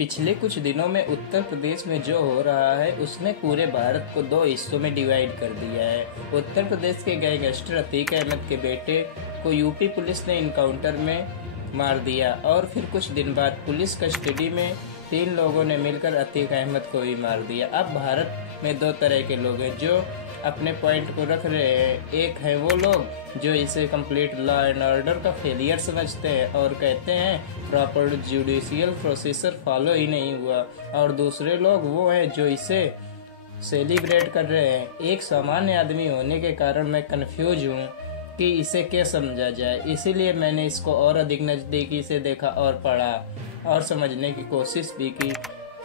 पिछले कुछ दिनों में उत्तर प्रदेश में जो हो रहा है उसने पूरे भारत को दो हिस्सों में डिवाइड कर दिया है। उत्तर प्रदेश के गैंगस्टर अतीक अहमद के बेटे को यूपी पुलिस ने इनकाउंटर में मार दिया और फिर कुछ दिन बाद पुलिस कस्टडी में 3 लोगों ने मिलकर अतीक अहमद को भी मार दिया। अब भारत में 2 तरह के लोग हैं जो अपने पॉइंट को रख रहे हैं। एक है वो लोग जो इसे कंप्लीट लॉ एंड ऑर्डर का फेलियर समझते हैं और कहते हैं प्रॉपर जुडिशियल प्रोसीजर फॉलो ही नहीं हुआ, और दूसरे लोग वो हैं जो इसे सेलिब्रेट कर रहे हैं। एक सामान्य आदमी होने के कारण मैं कंफ्यूज हूँ कि इसे क्या समझा जाए, इसीलिए मैंने इसको और अधिक नज़दीकी से देखा और पढ़ा और समझने की कोशिश भी की।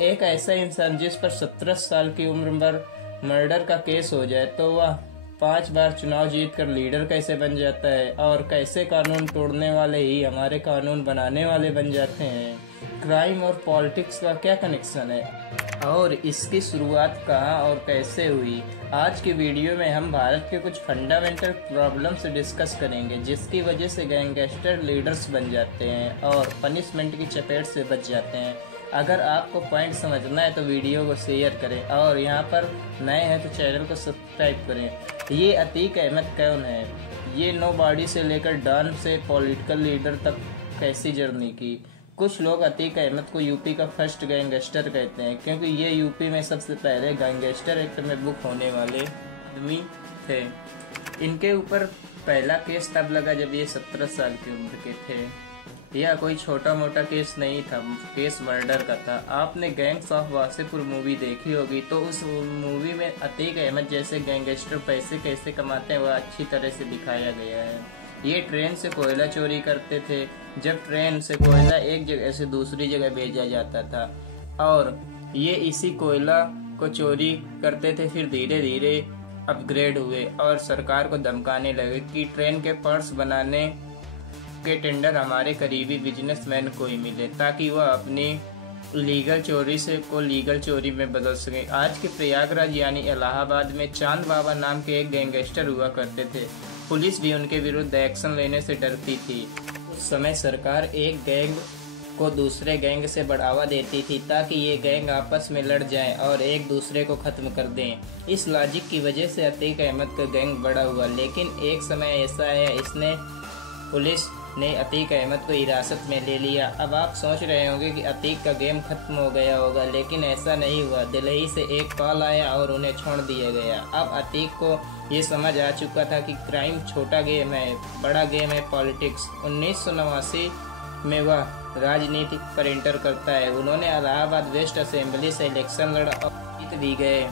एक ऐसा इंसान जिस पर 17 साल की उम्र पर मर्डर का केस हो जाए तो वह 5 बार चुनाव जीतकर लीडर कैसे बन जाता है, और कैसे कानून तोड़ने वाले ही हमारे कानून बनाने वाले बन जाते हैं। क्राइम और पॉलिटिक्स का क्या कनेक्शन है और इसकी शुरुआत कहाँ और कैसे हुई। आज की वीडियो में हम भारत के कुछ फंडामेंटल प्रॉब्लम से डिस्कस करेंगे जिसकी वजह से गैंगस्टर लीडर्स बन जाते हैं और पनिशमेंट की चपेट से बच जाते हैं। अगर आपको पॉइंट समझना है तो वीडियो को शेयर करें और यहाँ पर नए हैं तो चैनल को सब्सक्राइब करें। ये अतीक अहमद कौन है? ये नोबॉडी से लेकर डॉन से पॉलिटिकल लीडर तक कैसी जर्नी की। कुछ लोग अतीक अहमद को यूपी का फर्स्ट गैंगस्टर कहते हैं क्योंकि ये यूपी में सबसे पहले गैंगस्टर एक्ट में बुक होने वाले आदमी थे। इनके ऊपर पहला केस तब लगा जब ये 17 साल की उम्र के थे। यह कोई छोटा मोटा केस नहीं था, केस मर्डर का था। आपने गैंग्स ऑफ वासेपुर मूवी देखी होगी तो उस मूवी में अतीक अहमद जैसे गैंगस्टर पैसे कैसे कमाते हैं वह अच्छी तरह से दिखाया गया है। ये ट्रेन से कोयला चोरी करते थे। जब ट्रेन से कोयला एक जगह से दूसरी जगह भेजा जाता था और ये इसी कोयला को चोरी करते थे, फिर धीरे धीरे अपग्रेड हुए और सरकार को धमकाने लगे कि ट्रेन के पार्ट्स बनाने के टेंडर हमारे करीबी बिजनेसमैन को ही मिले ताकि वह अपनी लीगल चोरी से को लीगल चोरी में बदल सके। आज के प्रयागराज यानी इलाहाबाद में चांद बाबा नाम के एक गैंगस्टर हुआ करते थे। पुलिस भी उनके विरुद्ध एक्शन लेने से डरती थी। उस समय सरकार एक गैंग को दूसरे गैंग से बढ़ावा देती थी ताकि ये गैंग आपस में लड़ जाएं और एक दूसरे को खत्म कर दें। इस लॉजिक की वजह से अतीक अहमद का गैंग बड़ा हुआ, लेकिन एक समय ऐसा है इसने पुलिस ने अतीक अहमद को हिरासत में ले लिया। अब आप सोच रहे होंगे कि अतीक का गेम खत्म हो गया होगा, लेकिन ऐसा नहीं हुआ। दिल्ली से एक कॉल आया और उन्हें छोड़ दिया गया। अब अतीक को ये समझ आ चुका था कि क्राइम छोटा गेम है, बड़ा गेम है पॉलिटिक्स। 1989 में वह राजनीति पर एंटर करता है। उन्होंने इलाहाबाद वेस्ट असेंबली से इलेक्शन लड़ा और जीत भी गए।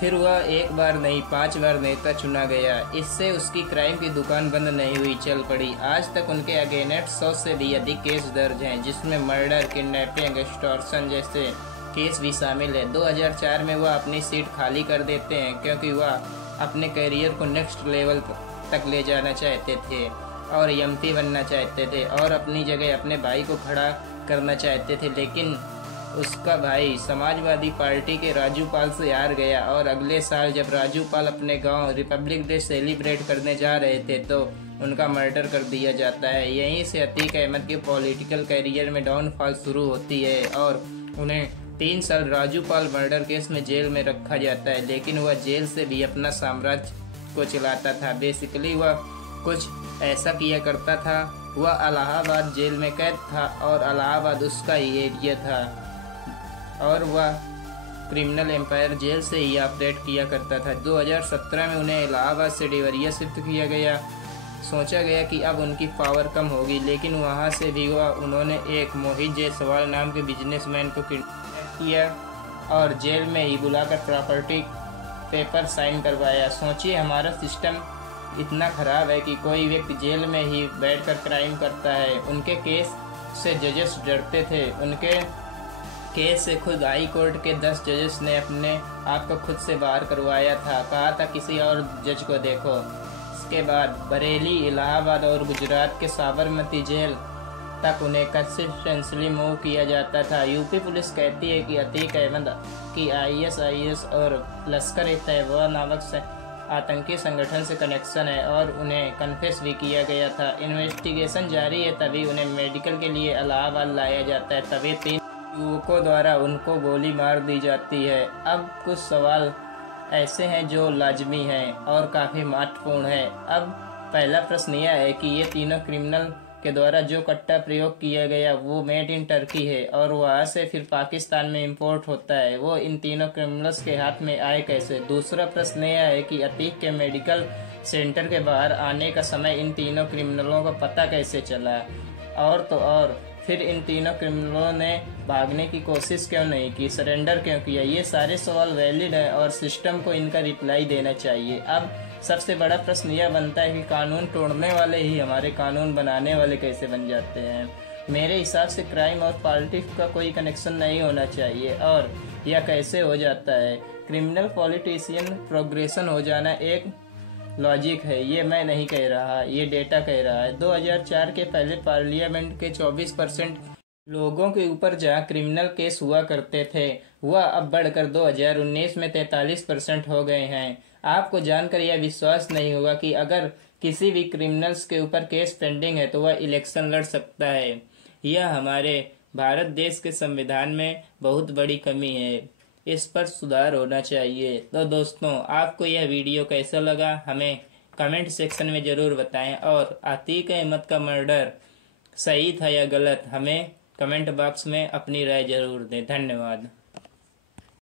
फिर वह एक बार नहीं 5 बार नेता चुना गया। इससे उसकी क्राइम की दुकान बंद नहीं हुई, चल पड़ी। आज तक उनके अगेंस्ट 100 से भी अधिक केस दर्ज हैं जिसमें मर्डर, किडनैपिंग, एक्सटॉर्शन जैसे केस भी शामिल है। 2004 में वह अपनी सीट खाली कर देते हैं क्योंकि वह अपने करियर को नेक्स्ट लेवल तक ले जाना चाहते थे और एमपी बनना चाहते थे और अपनी जगह अपने भाई को खड़ा करना चाहते थे, लेकिन उसका भाई समाजवादी पार्टी के राजू पाल से हार गया। और अगले साल जब राजू पाल अपने गांव रिपब्लिक डे सेलिब्रेट करने जा रहे थे तो उनका मर्डर कर दिया जाता है। यहीं से अतीक अहमद के पॉलिटिकल करियर में डाउनफॉल शुरू होती है और उन्हें 3 साल राजू पाल मर्डर केस में जेल में रखा जाता है, लेकिन वह जेल से भी अपना साम्राज्य को चलाता था। बेसिकली वह कुछ ऐसा किया करता था। वह इलाहाबाद जेल में कैद था और इलाहाबाद उसका ही एरिया था और वह क्रिमिनल एम्पायर जेल से ही ऑपरेट किया करता था। 2017 में उन्हें इलाहाबाद से देवरिया शिफ्ट किया गया। सोचा गया कि अब उनकी पावर कम होगी, लेकिन वहां से भी उन्होंने एक मोहित जायसवाल नाम के बिजनेसमैन को किडनैप किया और जेल में ही बुलाकर प्रॉपर्टी पेपर साइन करवाया। सोचिए हमारा सिस्टम इतना खराब है कि कोई व्यक्ति जेल में ही बैठकर क्राइम करता है। उनके केस से जजेस डरते थे। उनके केस से खुद हाई कोर्ट के 10 जजेस ने अपने आप को खुद से बाहर करवाया था। कहा था किसी और जज को देखो। इसके बाद बरेली, इलाहाबाद और गुजरात के साबरमती जेल तक उन्हें कंसिस्टेंटली मूव किया जाता था। यूपी पुलिस कहती है कि अतीक अहमद की ISIS और लश्कर-ए-तैयबा नामक आतंकी संगठन से कनेक्शन है और उन्हें कन्फेस भी किया गया था। इन्वेस्टिगेशन जारी है, तभी उन्हें मेडिकल के लिए इलाहाबाद लाया जाता है। तभी 3 युवकों द्वारा उनको गोली मार दी जाती है। अब कुछ सवाल ऐसे हैं जो लाजमी हैं और काफ़ी महत्वपूर्ण है। अब पहला प्रश्न यह है कि ये तीनों क्रिमिनल के द्वारा जो कट्टा प्रयोग किया गया वो मेड इन टर्की है और वहाँ से फिर पाकिस्तान में इंपोर्ट होता है, वो इन तीनों क्रिमिनल्स के हाथ में आए कैसे। दूसरा प्रश्न यह है कि अतीक के मेडिकल सेंटर के बाहर आने का समय इन तीनों क्रिमिनलों को पता कैसे चला, और तो और फिर इन तीनों क्रिमिनलों ने भागने की कोशिश क्यों नहीं की, सरेंडर क्यों किया। ये सारे सवाल वैलिड हैं और सिस्टम को इनका रिप्लाई देना चाहिए। अब सबसे बड़ा प्रश्न यह बनता है कि कानून तोड़ने वाले ही हमारे कानून बनाने वाले कैसे बन जाते हैं। मेरे हिसाब से क्राइम और पॉलिटिक्स का कोई कनेक्शन नहीं होना चाहिए, और यह कैसे हो जाता है। क्रिमिनल पॉलिटिशियन प्रोग्रेशन हो जाना एक लॉजिक है, ये मैं नहीं कह रहा, ये डेटा कह रहा है। 2004 के पहले पार्लियामेंट के 24% लोगों के ऊपर जहां क्रिमिनल केस हुआ करते थे वह अब बढ़कर 2019 में 43% हो गए हैं। आपको जानकर यह विश्वास नहीं होगा कि अगर किसी भी क्रिमिनल्स के ऊपर केस पेंडिंग है तो वह इलेक्शन लड़ सकता है। यह हमारे भारत देश के संविधान में बहुत बड़ी कमी है, इस पर सुधार होना चाहिए। तो दोस्तों, आपको यह वीडियो कैसा लगा हमें कमेंट सेक्शन में ज़रूर बताएं, और अतीक अहमद का मर्डर सही था या गलत हमें कमेंट बॉक्स में अपनी राय ज़रूर दें। धन्यवाद।